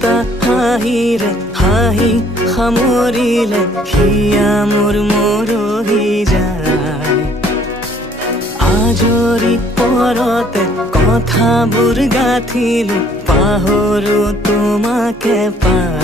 এটা হাঁহিৰে হাঁহি সামৰিলে হিয়া মোৰ মৰহি যায়। আজৰি পৰতে কথাবোৰ গাঁঠিলো পাহৰো তোমাকে পাই।